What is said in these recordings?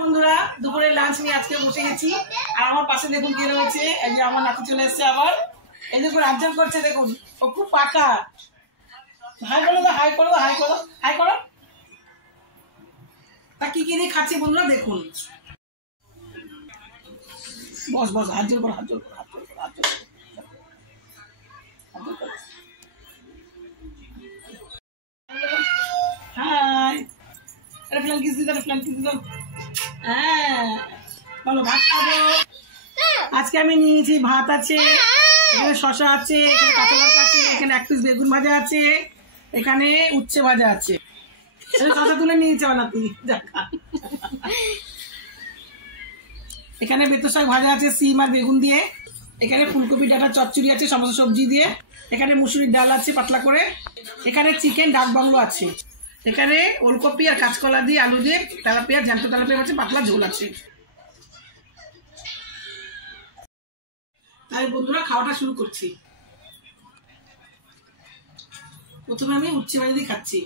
বন্ধুরা, দুপুরে লাঞ্চ নিয়ে আজকে বসে গেছি। আর আমার পাশে দেখুন কে রয়েছে, এই যে আমার নাতি চলে এসছে আবার। এই দেখুন আঞ্চল করছে, দেখুন ও খুব পাকা। হাই করো তো, হাই করো, হাই করো, হাই করো। তা কি কি দিয়ে খাচ্ছে বন্ধুরা দেখুন। বস বস, হাত জোর করো, হাত জোর করো, হাত জোর করো, হাত জোর করো, হাত জোর করো। হাই, এটা ফ্ল্যাঙ্ক কিস দিতে, ফ্ল্যাঙ্ক কিস দিতে। হ্যাঁ বলো, ভাত খাবো। আজকে আমি নিয়েছি ভাত আছে, এখানে শশা আছে, এখানে কাঁচা লঙ্কা আছে, এখানে এক পিস বেগুন ভাজা আছে, এখানে উচ্ছে ভাজা আছে। শশা তুলে নিয়েছে নাতি, দেখা। এখানে বেতো শাক ভাজা আছে সিম আর বেগুন দিয়ে, এখানে ফুলকপি ডাঁটা চচ্চড়ি আছে সমস্ত সবজি দিয়ে, এখানে মুসুরির ডাল আছে পাতলা করে, এখানে চিকেন ডাক বাংলো আছে, এখানে ওলকপি আর কাঁচকলা দিয়ে আলু দিয়ে তেলাপিয়া জ্যান্ত তেলাপিয়া আছে, পাতলা ঝোল আছে। তাই বন্ধুরা খাওয়াটা শুরু করছি। প্রথমে আমি উচ্ছে ভাজা দিয়ে খাচ্ছি।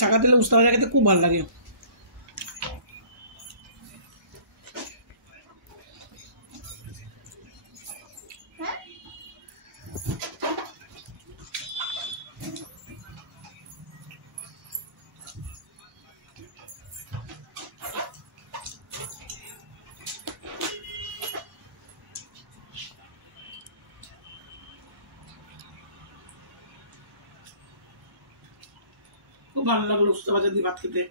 চাকা তেলে উস্তা ভাজা খেতে খুব ভালো লাগে। খুব ভালো লাগলো উস্তা ভাজা দিয়ে ভাত খেতে।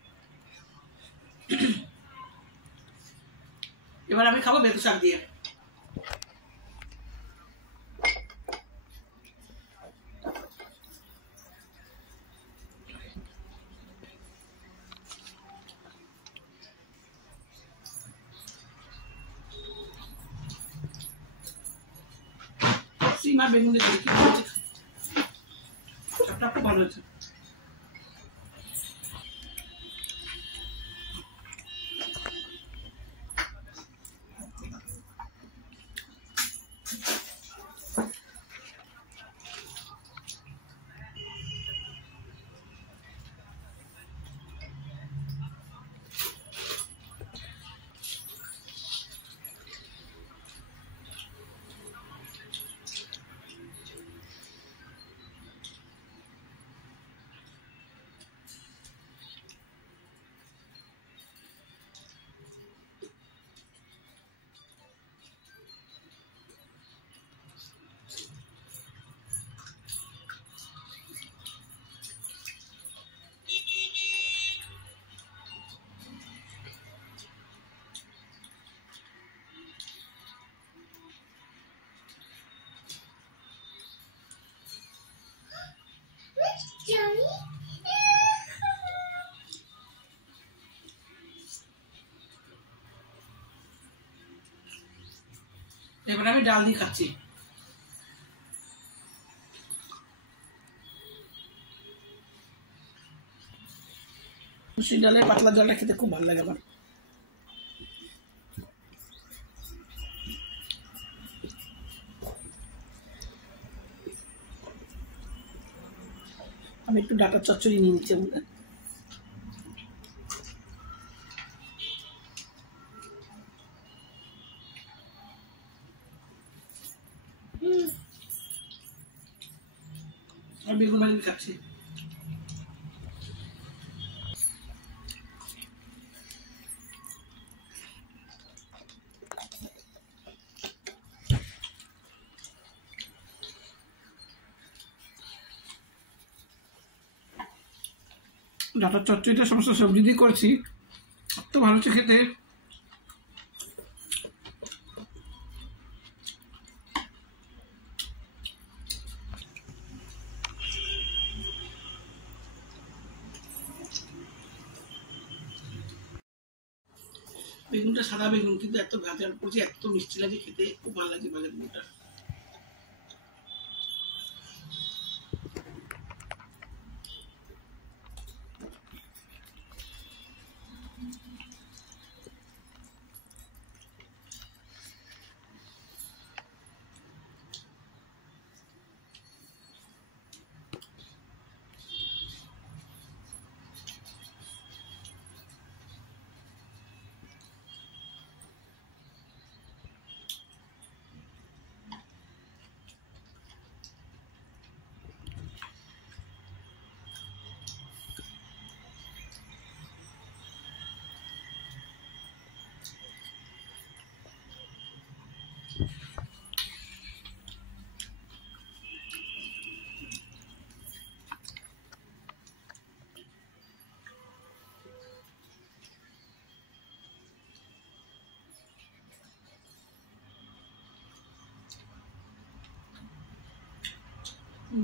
এবার আমি খাবো বেতো শাক দিয়ে। সিম আর বেগুন দিয়ে কি হয়েছে, শাকটা খুব ভালো হয়েছে। এবার আমি ডাল দিয়ে খাচ্ছি। মুসুরির ডালের পাতলা জলটা খেতে খুব ভালো লাগে আমার। আমি একটু ডাঁটার চচ্চড়ি নিয়ে নিচ্ছি। আর বেগুন ভাজি খাচ্ছি। ডাঁটার চচ্চড়িটা সমস্ত সবজি দিয়ে করেছি, তো ভালো হচ্ছে খেতে। বেগুনটা সাদা বেগুন, কিন্তু এত ভাজা করছি, এত মিষ্টি লাগে খেতে, খুব ভালো লাগে ভাজা বেগুনটা।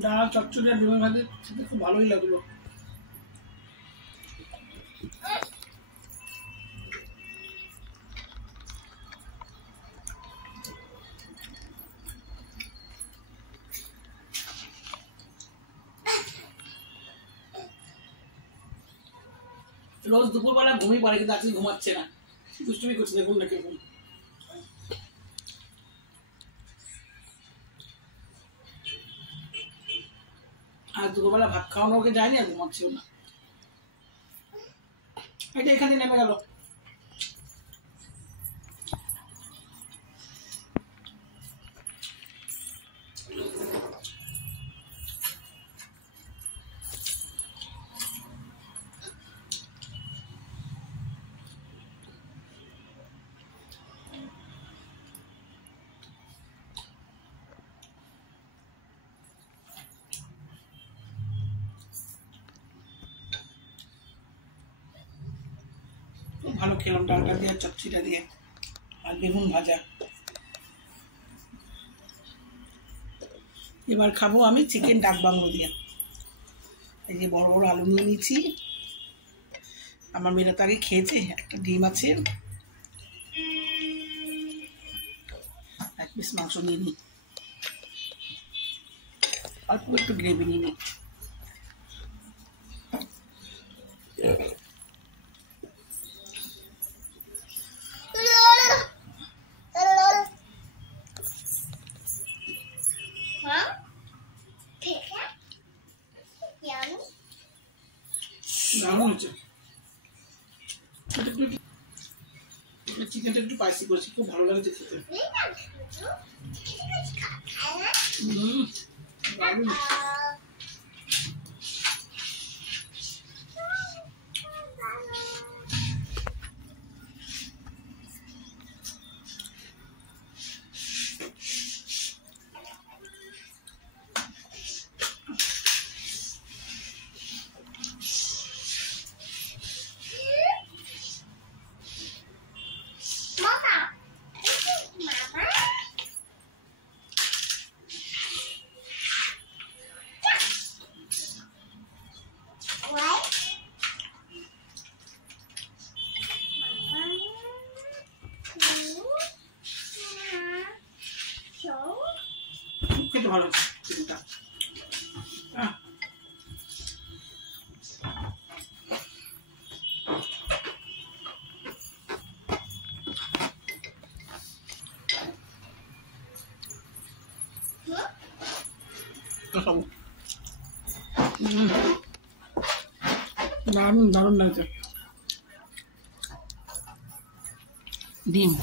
ডাল চচ্চড়ি আর ডিমের ভাজি খেতে খুব ভালোই লাগলো। রোজ দুপুরবেলা ঘুমিয়ে পড়ে, কিন্তু আজকে ঘুমাচ্ছে না, দুষ্টুমি করছে, দেখুন না কিরকম। আর দুপুরবেলা ভাত খাওয়ানো ওকে যায়নি, আর ঘুমাচ্ছেও না। এটা এখানে নেমে গেল। ভালো খেলাম ডালটা দিয়ে, চচ্চিটা দিয়ে, আর বেগুন ভাজা। এবার খাবো আমি চিকেন ডাক বাংলো দিয়ে। এই যে বড় বড় আলু নিয়ে নিয়েছি, আমার মেয়েরা তো আগে খেয়েছে। একটা ডিম আছে, এক পিস মাংস নিয়ে নিই, অল্প একটু গ্রেভি নিয়ে নিই। দারুণ হচ্ছে, চিকেনটা একটু স্পাইসি করেছি, খুব ভালো লাগছে খেতে। দারুণ। খেতে ভালো হচ্ছে চিকেনটা। দারুণ দারুণ লাগছে। ডিম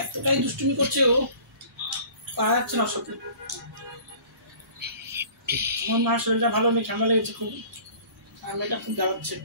এতটাই দুষ্টুমি করছে ও, পারা যাচ্ছে না ওর সাথে। আমার মার শরীরটা ভালো নেই, ঠান্ডা লেগেছে খুব, আর মেয়েটা খুব জ্বালাচ্ছে।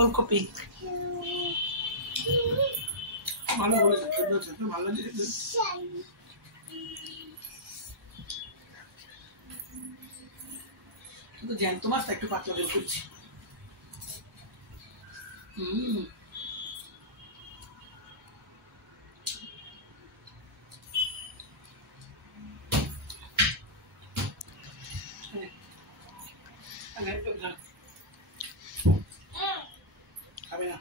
ওলকপি ভালো বলেছে, ভালো লাগছে। কিন্তু জ্যান্ত মাছটা একটু পাতলা ঝোল করছি। খাবে না?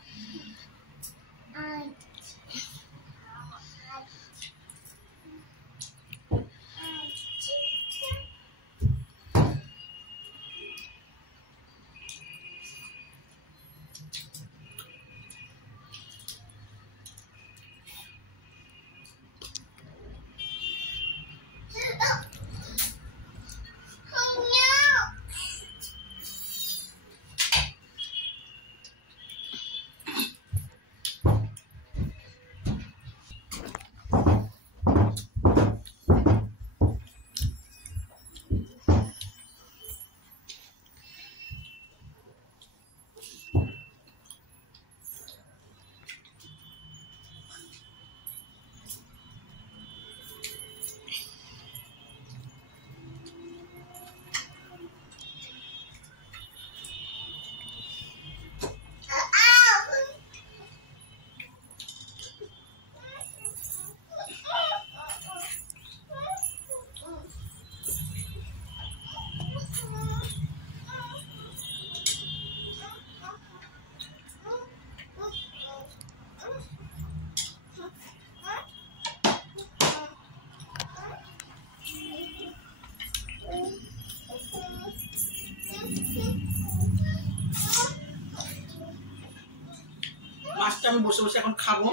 মাছটা আমি বসে বসে এখন খাবো,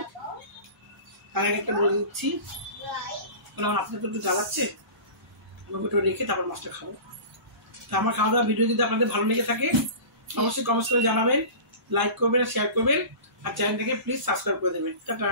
তার আগে একটা বলে দিচ্ছি, আপনাদের একটু জ্বালাচ্ছে, আমাকে একটু রেখে তারপর মাছটা খাবো। তো আমার খাওয়া দাওয়া ভিডিও যদি আপনাদের ভালো লেগে থাকে অবশ্যই কমেন্টস করে জানাবেন, লাইক করবেন, শেয়ার করবেন, আর চ্যানেলটাকে প্লিজ সাবস্ক্রাইব করে দেবেন। টাটা।